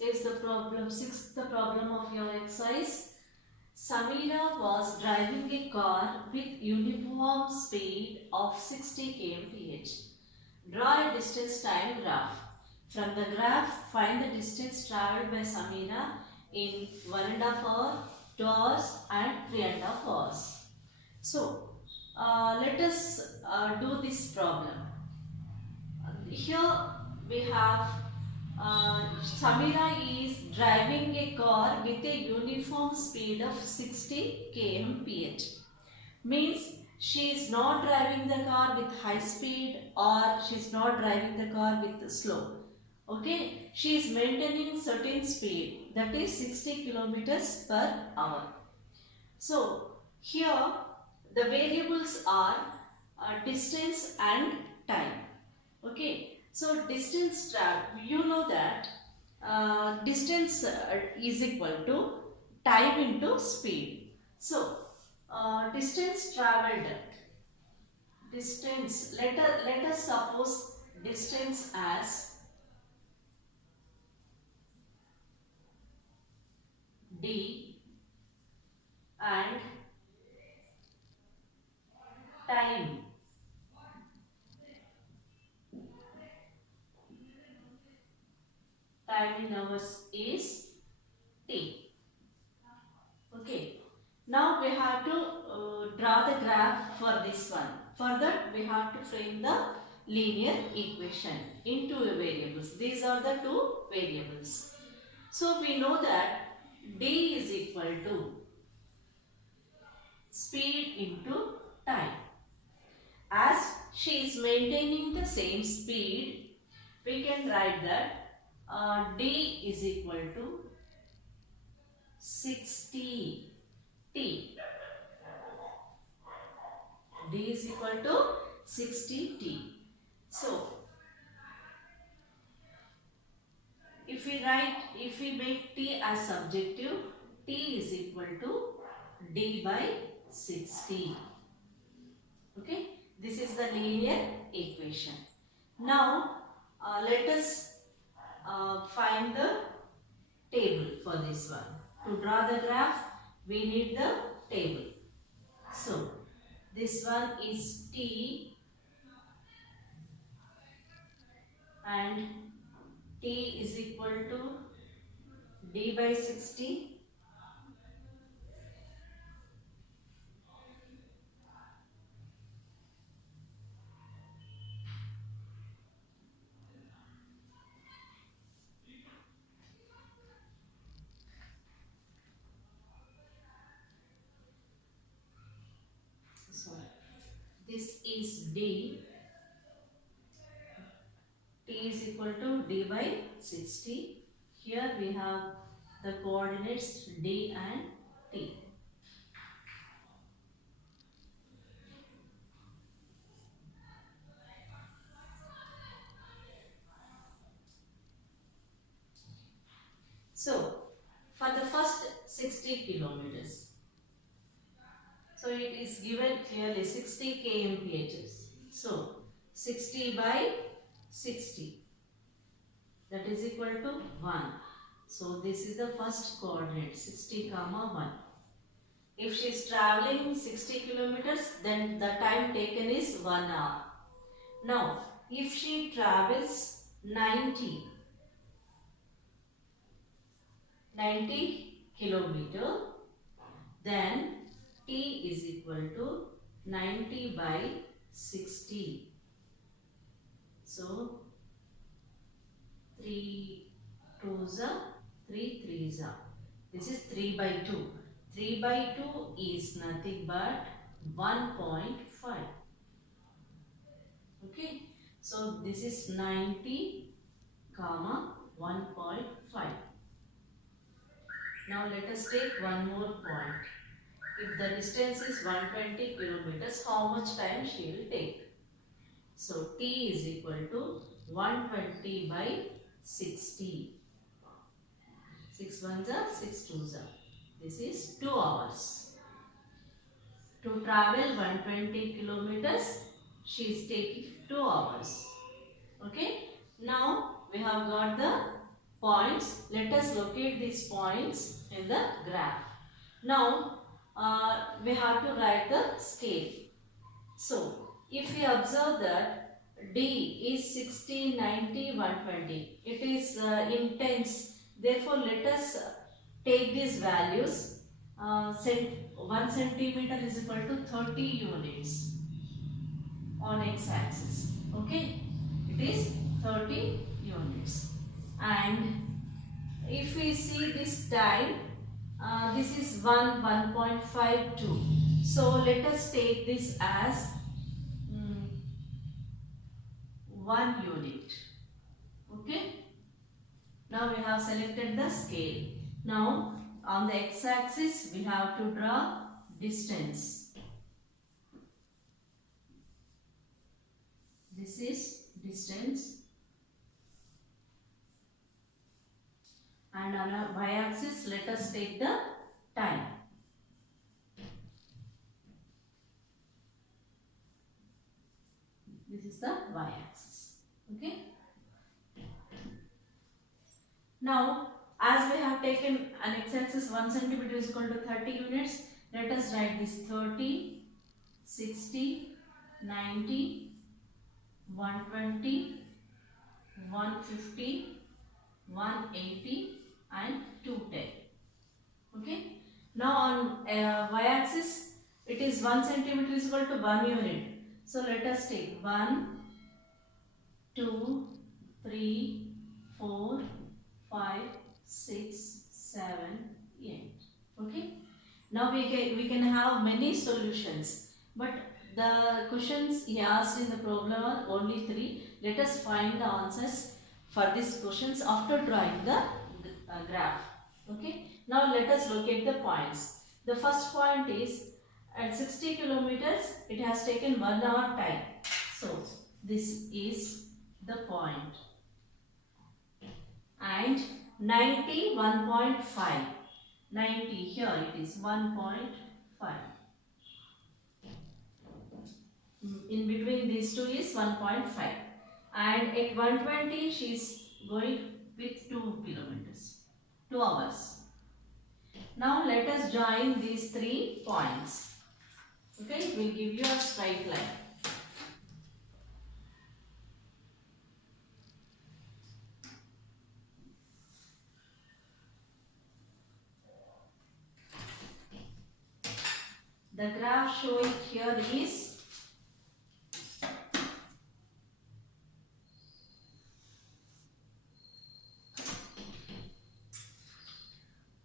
is the problem, sixth problem of your exercise. Samira was driving a car with uniform speed of 60 km/h. Draw a distance time graph. From the graph, find the distance travelled by Samira in 1.5 hours, 2 hours and 3.5 hours. So, let us do this problem. Here we have Samira is driving a car with a uniform speed of 60 km/h. Means she is not driving the car with high speed or she is not driving the car with slow. Okay, she is maintaining certain speed, that is 60 kilometers per hour. So here the variables are distance and time. Okay, so distance travel, you know that distance is equal to time into speed. So distance traveled, distance, let us suppose distance as d and time in hours is t. Okay, now we have to draw the graph for this one. For that we have to frame the linear equation in two variables. These are the two variables. So we know that d is equal to speed into time. As she is maintaining the same speed, we can write that d is equal to 60 t. D is equal to 60 t. So if we make t as subjective, t is equal to d by 60. Okay, this is the linear equation. Now let us find the table for this one. To draw the graph, we need the table. So this one is t and t is equal to d by 60. So this is d. T is equal to d by 60. Here we have the coordinates d and t. So for the first 60 kilometers, so it is given clearly 60 km/h. So 60 by 60, that is equal to 1. So this is the first coordinate, 60 comma 1. If she is traveling 60 kilometers, then the time taken is 1 hour. Now if she travels 90 kilometer, then t is equal to 90 by 60. So 3 2s are 3 3s are. This is 3 by 2. 3 by 2 is nothing but 1.5. Okay. So this is 90 comma 1.5. Now let us take one more point. If the distance is 120 kilometers, how much time she will take? So t is equal to 120 by 60. 6 ones are 6 twos are. This is 2 hours. To travel 120 kilometers, she is taking 2 hours. Okay. Now we have got the points. Let us locate these points in the graph. Now we have to write the scale. So if we observe that D is 60, 90, 120, it is in tens. Therefore, let us take these values. 1 centimeter is equal to 30 units on x-axis. Okay, it is 30 units. And if we see this time, this is 1.52. So let us take this as 1 unit. Okay. Now we have selected the scale. Now on the x-axis we have to draw distance. This is distance. And on our y-axis, let us take the time. This is the y-axis. Okay. Now, as we have taken an x-axis 1 centimeter is equal to 30 units, let us write this 30, 60, 90, 120, 150, 180 and 210. Okay. Now on y-axis, it is 1 centimeter is equal to 1 unit. So let us take 1, 2, 3, 4, 5, 6, 7, 8. Okay. Now we can have many solutions, but the questions he asked in the problem are only 3. Let us find the answers for these questions after drawing the graph. Okay. Now let us locate the points. The first point is at 60 kilometers it has taken 1 hour time. So this is the point. And 90, 1.5. 90 here it is 1.5. In between these two is 1.5. And at 120 she is going with 2 kilometers, 2 hours. Now let us join these 3 points. Okay, it will give you a straight line. The graph showing here is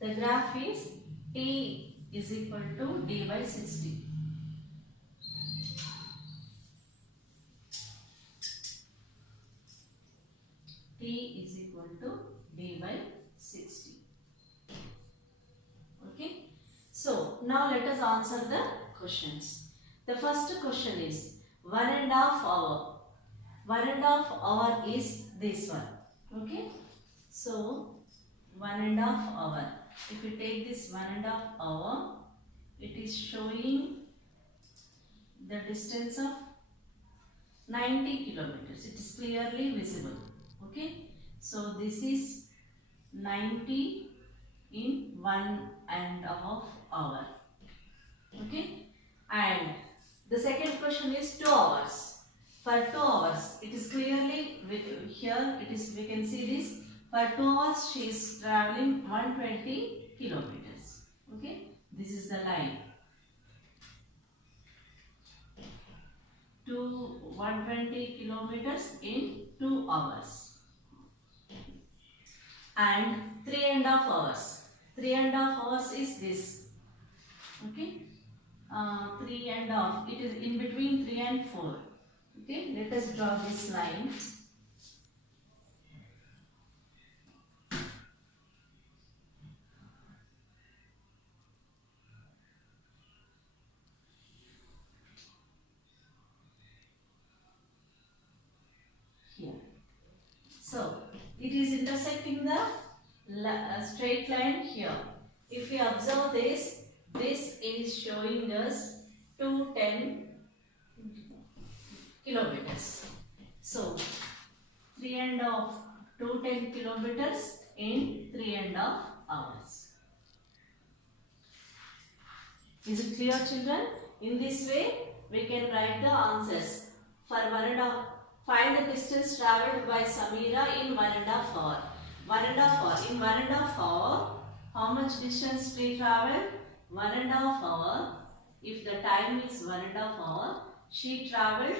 the graph is T is equal to D by 60. T is equal to D by 60. Okay. So now let us answer the questions. The first question is 1.5 hour. 1.5 hour is this one. Okay. So 1.5 hour. If you take this 1.5 hour, it is showing the distance of 90 kilometers. It is clearly visible. Okay. So this is 90 in 1.5 hour. Okay. And the second question is 2 hours. For 2 hours, it is clearly here. It is, we can see this. For 2 hours, she is traveling 120 kilometers. Okay. This is the line. To 120 kilometers in 2 hours. And 3.5 hours. 3.5 hours is this. Okay. 3.5. It is in between 3 and 4. Okay. Let us draw this line. Here. So it is intersecting the straight line here. If we observe this, this is showing us 210 kilometers. So 3.5, 210 kilometers in 3.5 hours. Is it clear, children? In this way, we can write the answers. For 1.5, find the distance travelled by Samira in 1.5 hour. 1.5 hour. In 1.5 hour, how much distance she travelled? 1.5 hour. If the time is 1.5 hour, she travelled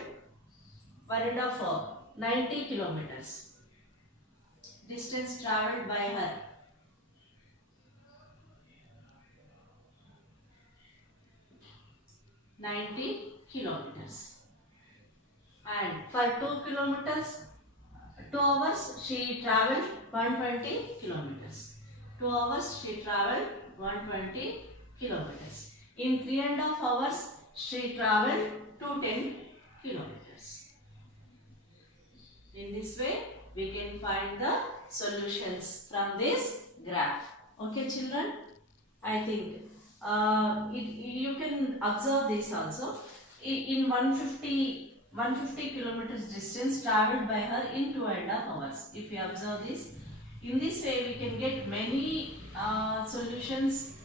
1.5 hour, 90 kilometers. Distance travelled by her. kilometers. And for 2 kilometers, 2 hours she travelled 120 kilometers. 2 hours she travelled 120 kilometers. In 3.5 hours she travelled 210 kilometers. In this way we can find the solutions from this graph. Okay, children? I think you can observe this also. In 150 kilometers distance travelled by her in 2.5 hours. If you observe this, in this way we can get many solutions.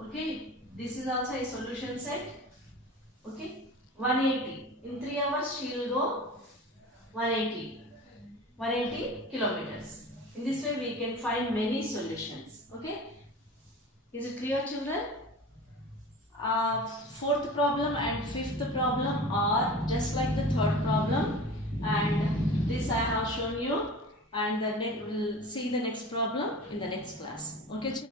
Okay, this is also a solution set. Okay, 180. In 3 hours she will go 180 kilometers. In this way we can find many solutions. Okay, is it clear, children? Fourth problem and fifth problem are just like the third problem, and this I have shown you, and we'll see the next problem in the next class. Okay.